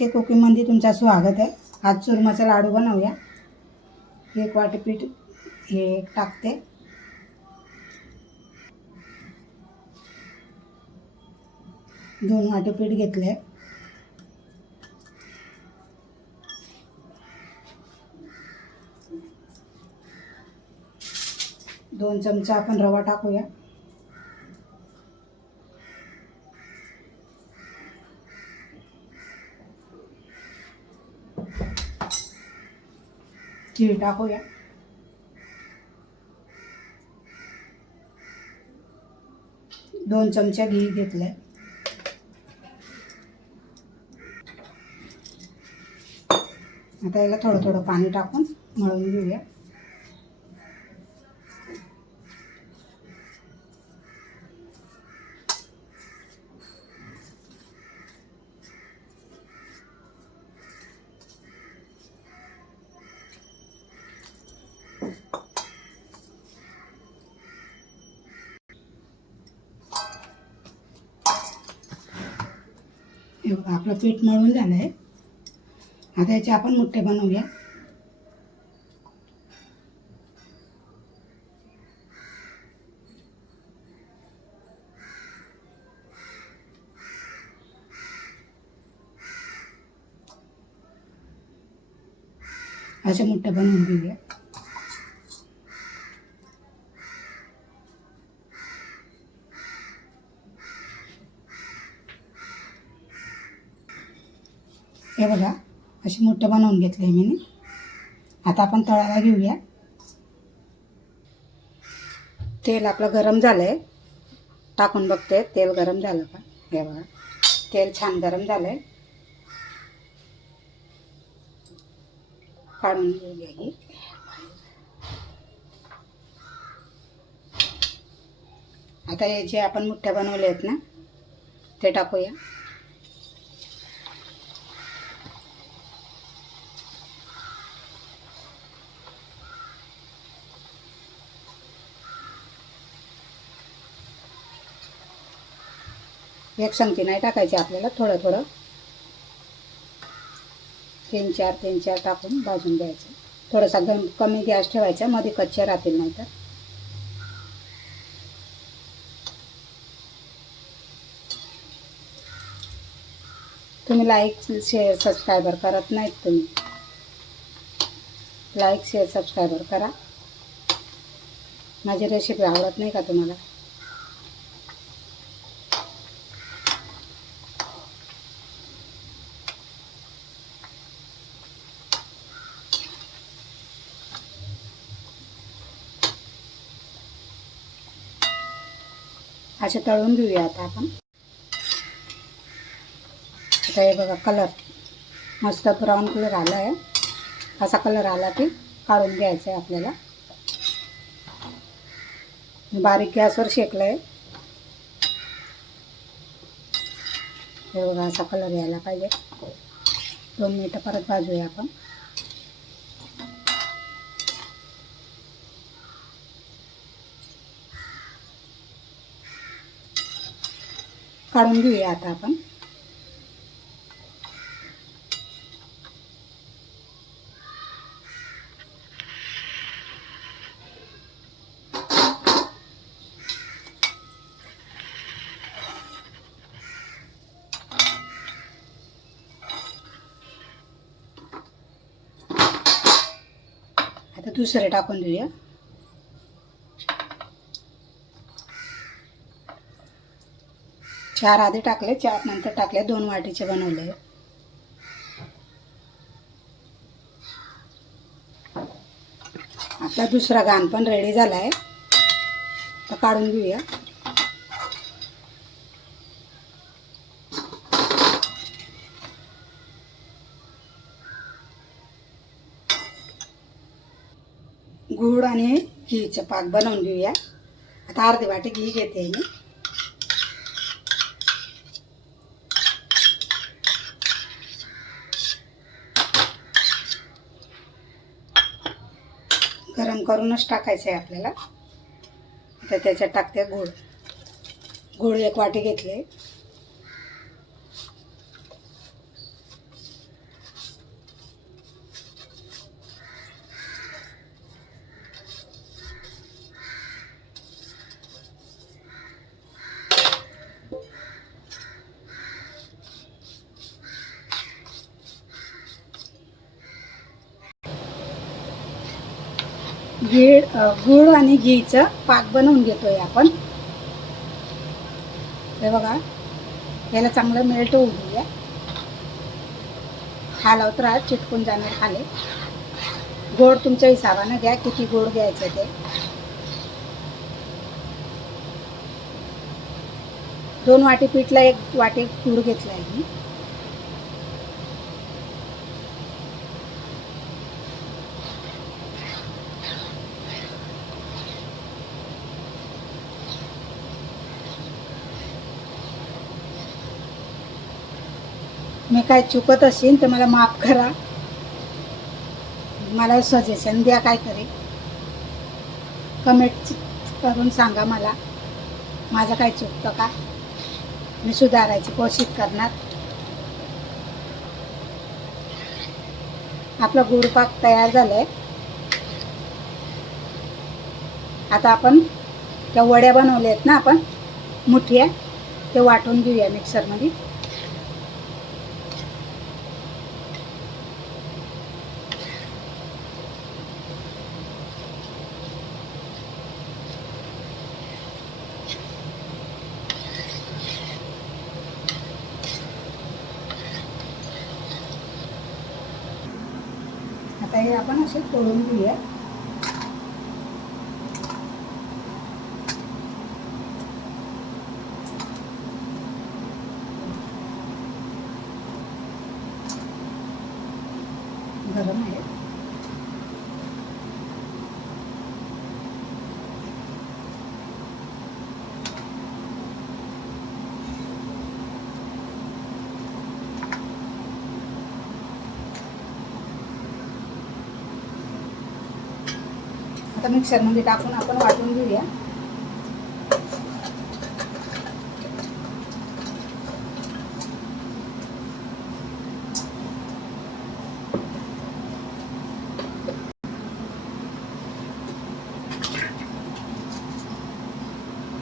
के कुकिंगमध्ये तुमचं स्वागत आहे. आज चुरमाचा लाडू बनवूया. एक वाटी पीठ हे टाकते. दोन वाटी पीठ घेतले दोन चमचा आपण रवा टाकूया. तीळ टाकूया दोन चमचे घी घेतले. आता याला थोडं थोडं पाणी टाकून मळून घेऊया. हे बघा आपलं पीठ मळून झालं आहे आता याचे आपण मुठ्ठे बनवूया. असे मुठ्ठे बनवून घेऊया. हे बघा अशी मोठं बनवून घेतले मी आता आपण तळाला घेऊया. तेल आपलं गरम झालं आहे टाकून बघते तेल गरम झालं का? हे बघा तेल छान गरम झालं आहे काढून घेऊया ही आता हे जे आपण मुठ्ठ्या बनवले आहेत ना ते टाकूया. एक संगती नाही टाकायची आपल्याला थोडं थोडं. तीन चार तीन चार टाकून भाजून द्यायचं थोडासा गम कमी गॅस ठेवायचा मध्ये कच्चे राहतील नाही तर तुम्ही लाईक शेअर सबस्क्रायबर करत नाहीत तुम्ही. लाईक शेअर सबस्क्रायबर करा. माझी रेसिपी आवडत नाही का तुम्हाला? असे तळून घेऊया आता आपण. आता हे बघा कलर मस्त ब्राऊन कलर आला आहे असा कलर आला की काढून घ्यायचा आहे आपल्याला. बारीक गॅसवर शेकलं आहे हे बघा असा कलर यायला पाहिजे. दोन मिनटं परत भाजूया आपण. काढून घेऊया आता आपण. आता दुसरे टाकून देऊया. चार आधी टाकले चार नंतर टाकले दोन वाटीचे बनवले. आपला दुसरा घाण पण रेडी झाला आहे तर काढून घेऊया. गूळ आणि घीचं पाक बनवून घेऊया. आता अर्धी वाटी घी घेते मी गरम करूनच टाकायचं आहे आपल्याला. आता त्याच्यात टाकते गुळ. गुळ एक वाटी घेतले गीळ अ, गूळ आणि घीचं पाक बनवून घेतोय आपण. हे बघा याला चांगलं मेल्ट होऊ देऊया. हलवत राहा चिटकून जाणार खाले गोड तुमच्या हिसाबानं घ्या किती गोड घ्यायचं ते. दोन वाटी पीठला एक वाटी गूळ घेतला आहे मी. काय चुकत असेल तर मला माफ करा. मला सजेशन द्या काय तरी कमेंट करून सांगा मला. माझं काय चुकतं का? मी सुधारायची कोशिश करणार. आपला गुडपाक तयार तयार झालाय. आता आपण त्या वड्या बनवल्या आहेत ना आपण? मुठ्या? ते वाटून घेऊया मिक्सरमध्ये आता हे आपण असे तोडून घेऊया गरम आहे आता मिक्सरमध्ये टाकून आपण वाटून घेऊया.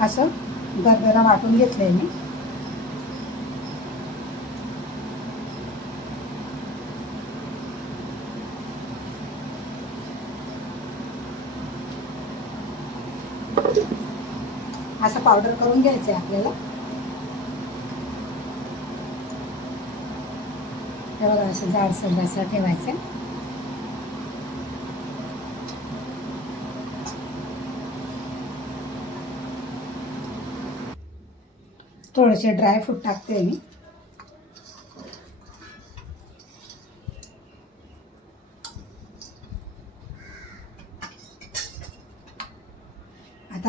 असं गरगरा वाटून घेतलंय मी असं पावडर करून घ्यायचं आहे आपल्याला. हे बघा असं जाडसर असं ठेवायचं. थोडेसे ड्रायफ्रूट टाकते मी.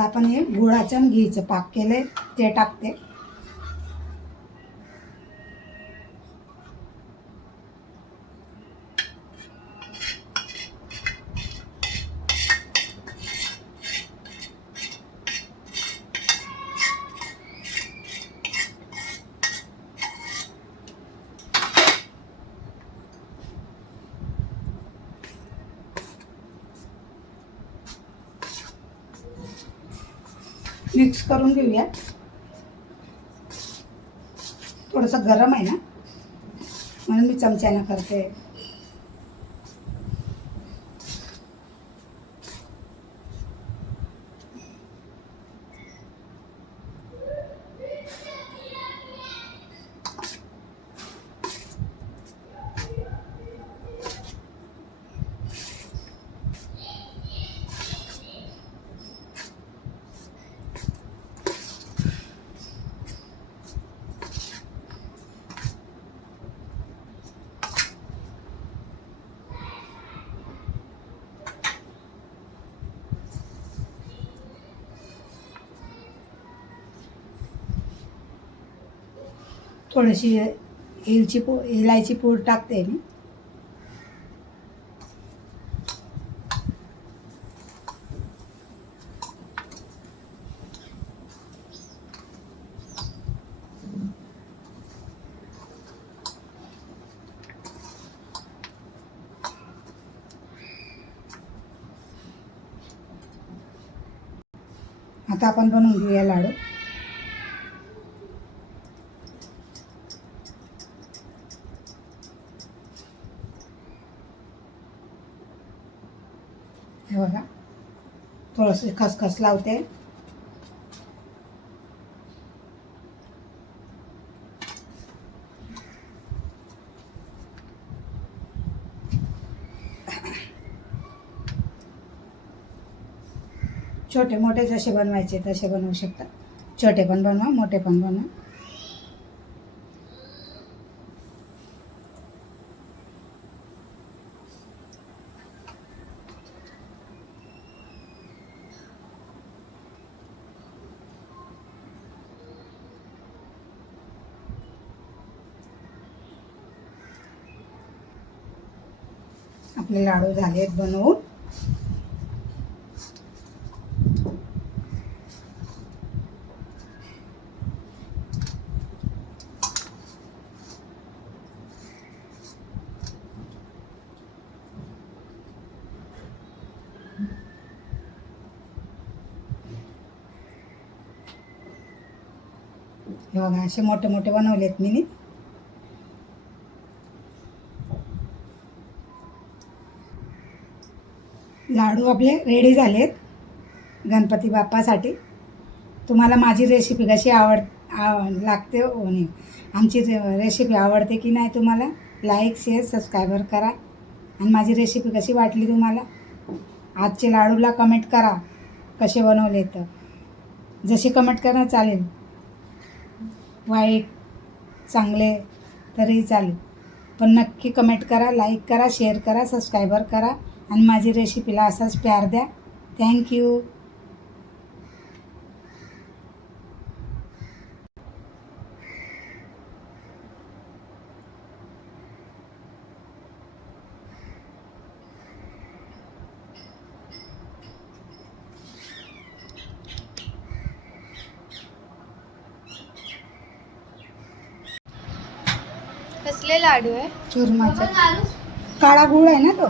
आपण हे गुळाचं आणि घीचं पाक केले ते टाकते. मिक्स करून घेऊया. थोडंसं गरम आहे ना? म्हणून मी चमच्यानं करते. थोडीशी एलची पू इलायची पूड टाकते मी. आता आपण बनवून घेऊया लाडू हे बघा थोडंसं खसखस लावते. छोटे मोठे जसे बनवायचे तसे बनवू शकता. छोटे पण बनवा मोठे पण बनवा. आपले लाडू झालेत बनवून. हे बघा असे मोठे मोठे बनवलेत मी लाडू आपले रेडी झालेत. गणपती बाप्पासाठी. तुम्हाला माझी रेसिपी कशी आवड आव लागते हो, हो आमची रे रेसिपी आवडते की नाही तुम्हाला लाईक शेअर सबस्क्रायबर करा. आणि माझी रेसिपी कशी वाटली तुम्हाला? आजचे लाडूला कमेंट करा कसे बनवले तर. जशी कमेंट करा चालेल. वाईट चांगले तरी चालेल. पण नक्की कमेंट करा लाईक करा शेअर करा सबस्क्रायबर करा. आणि माझी रेसिपीला असाच प्यार द्या. थँक्यू कसले लाडू आहे? चुरमाचा. काळा गुळ आहे ना तो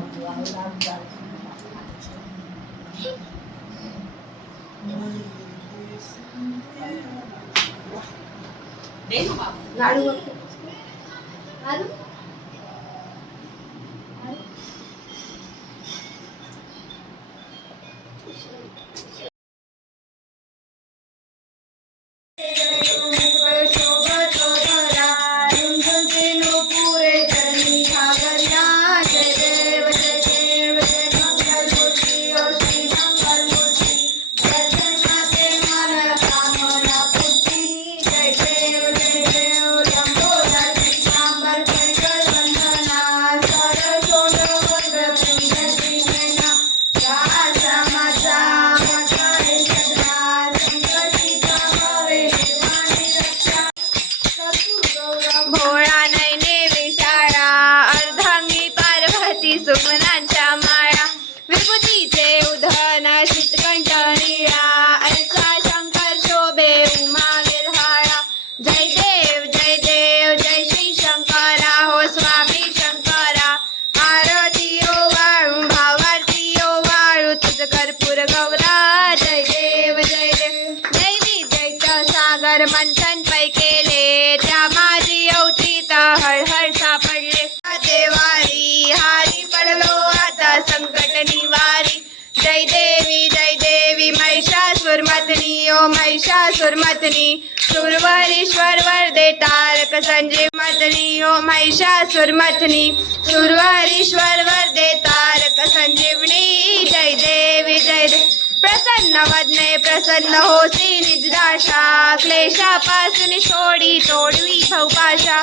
महिषासुर मतनी सुरवरीश्वर वरदे तारक संजीव मतनी ओ महिषासुर मथनी सुरवरीश्वर वरदे तारक संजीवनी जय देवी जय देवी प्रसन्न वदने प्रसन्न होसी निजदाशा क्लेशापासून सोडी तोडवी भवपाशा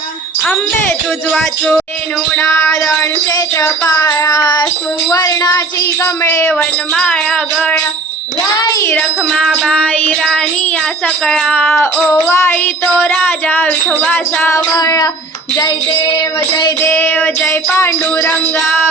अंबे तुझ वाचू रेणुनादन पाळा सुवर्णाची कमळे वनमाळा गळा राई रखमाबाई राणी या सकळा ओवाळी तो राजा विठवा सावळा. जय देव जय देव जय पांडुरंगा.